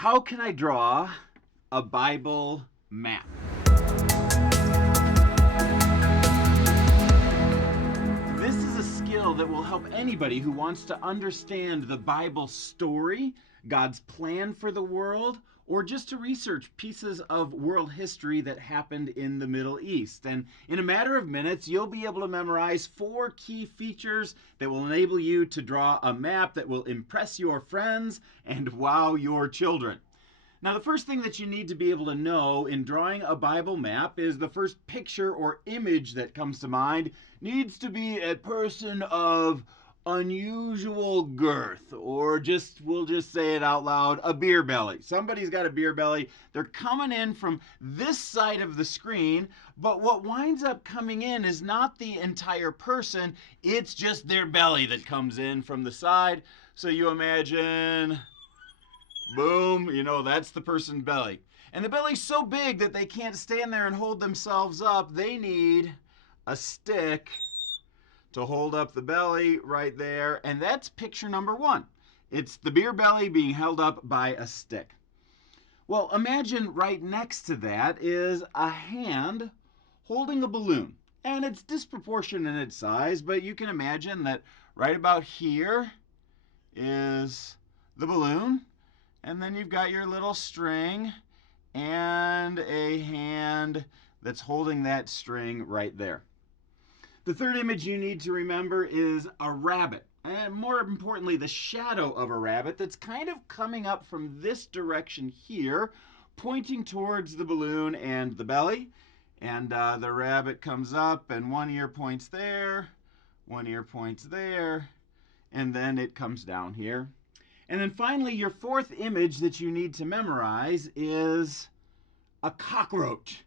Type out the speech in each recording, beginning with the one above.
How can I draw a Bible map? This is a skill that will help anybody who wants to understand the Bible story, God's plan for the world, or just to research pieces of world history that happened in the Middle East. And in a matter of minutes, you'll be able to memorize 4 key features that will enable you to draw a map that will impress your friends and wow your children. Now, the first thing that you need to be able to know in drawing a Bible map is the first picture or image that comes to mind needs to be a person of unusual girth, or we'll just say it out loud, a beer belly. Somebody's got a beer belly. They're coming in from this side of the screen, but what winds up coming in is not the entire person, it's just their belly that comes in from the side. So you imagine, boom, that's the person's belly. And the belly's so big that they can't stand there and hold themselves up. They need a stick to hold up the belly right there. And that's picture number 1. It's the beer belly being held up by a stick. Well, imagine right next to that is a hand holding a balloon. And it's disproportionate in its size, but you can imagine that right about here is the balloon. And then you've got your little string and a hand that's holding that string right there. The third image you need to remember is a rabbit, and more importantly, the shadow of a rabbit that's kind of coming up from this direction here, pointing towards the balloon and the belly. And the rabbit comes up, and one ear points there, one ear points there, and then it comes down here. And then finally, your fourth image that you need to memorize is a cockroach.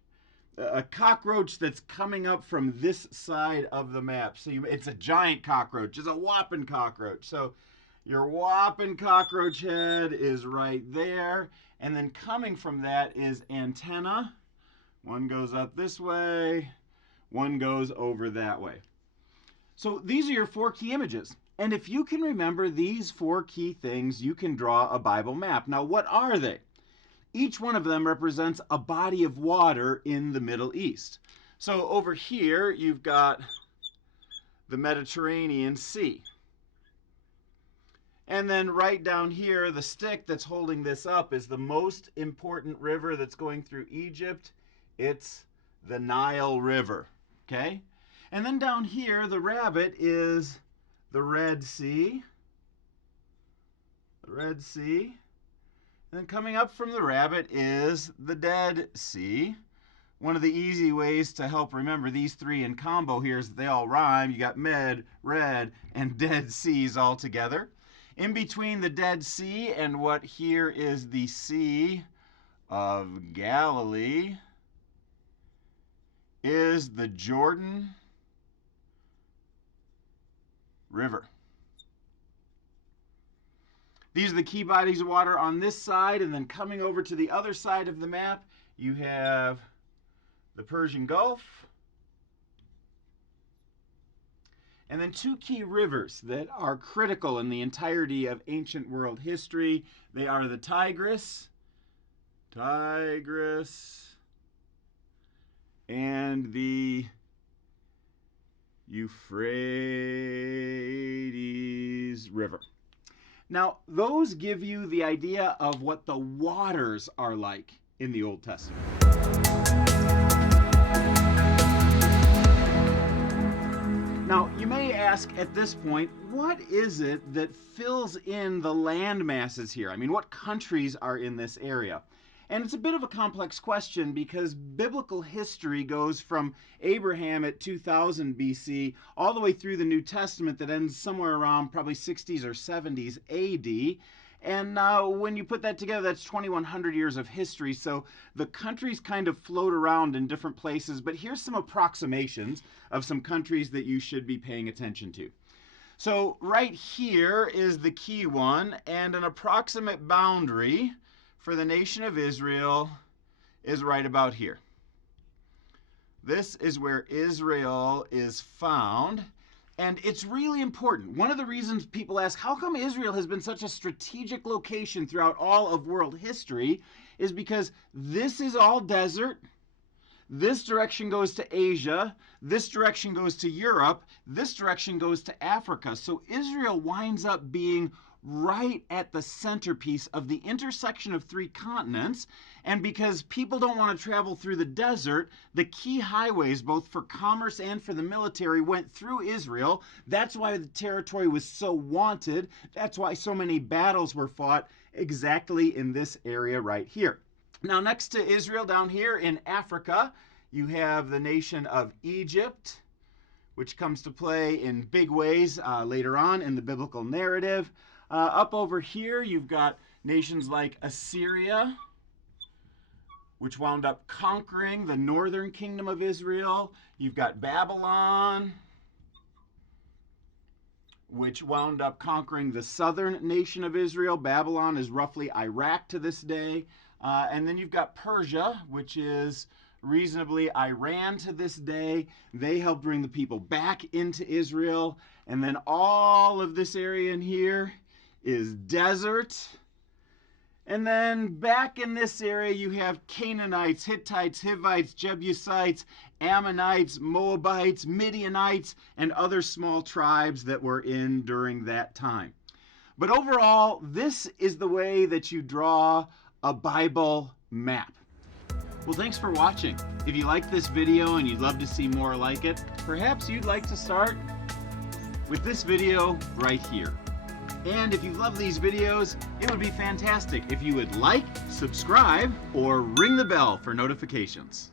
A cockroach that's coming up from this side of the map. So it's a giant cockroach. It's a whopping cockroach. So your whopping cockroach head is right there. And then coming from that is antenna. One goes up this way. One goes over that way. So these are your 4 key images. And if you can remember these 4 key things, you can draw a Bible map. Now, what are they? Each one of them represents a body of water in the Middle East. So over here, you've got the Mediterranean Sea. And then right down here, the stick that's holding this up is the most important river that's going through Egypt. It's the Nile River, okay? And then down here, the rabbit is the Red Sea. The Red Sea. And then coming up from the rabbit is the Dead Sea. One of the easy ways to help remember these 3 in combo here is that they all rhyme. You got Med, Red, and Dead Seas all together. In between the Dead Sea and what here is the Sea of Galilee is the Jordan River. These are the key bodies of water on this side, and then coming over to the other side of the map, you have the Persian Gulf, and then 2 key rivers that are critical in the entirety of ancient world history. They are the Tigris, and the Euphrates River. Now, those give you the idea of what the waters are like in the Old Testament. Now, you may ask at this point, what is it that fills in the land masses here? I mean, what countries are in this area? And it's a bit of a complex question because biblical history goes from Abraham at 2000 BC all the way through the New Testament that ends somewhere around probably 60s or 70s AD. And when you put that together, that's 2,100 years of history. So the countries kind of float around in different places. But here's some approximations of some countries that you should be paying attention to. So right here is the key one, and an approximate boundary for the nation of Israel is right about here. This is where Israel is found. And it's really important. One of the reasons people ask, how come Israel has been such a strategic location throughout all of world history, is because this is all desert. This direction goes to Asia. This direction goes to Europe. This direction goes to Africa. So Israel winds up being right at the centerpiece of the intersection of three continents. And because people don't want to travel through the desert, the key highways, both for commerce and for the military, went through Israel. That's why the territory was so wanted. That's why so many battles were fought exactly in this area right here. Now, next to Israel down here in Africa, you have the nation of Egypt, which comes to play in big ways later on in the biblical narrative. Up over here, you've got nations like Assyria, which wound up conquering the northern kingdom of Israel. You've got Babylon, which wound up conquering the southern nation of Israel. Babylon is roughly Iraq to this day. And then you've got Persia, which is reasonably Iran to this day. They helped bring the people back into Israel. And then all of this area in here is desert. And then back in this area, you have Canaanites, Hittites, Hivites, Jebusites, Ammonites, Moabites, Midianites, and other small tribes that were in during that time. But overall, this is the way that you draw a Bible map. Well, thanks for watching. If you liked this video and you'd love to see more like it, perhaps you'd like to start with this video right here. And if you love these videos, it would be fantastic if you would like, subscribe, or ring the bell for notifications.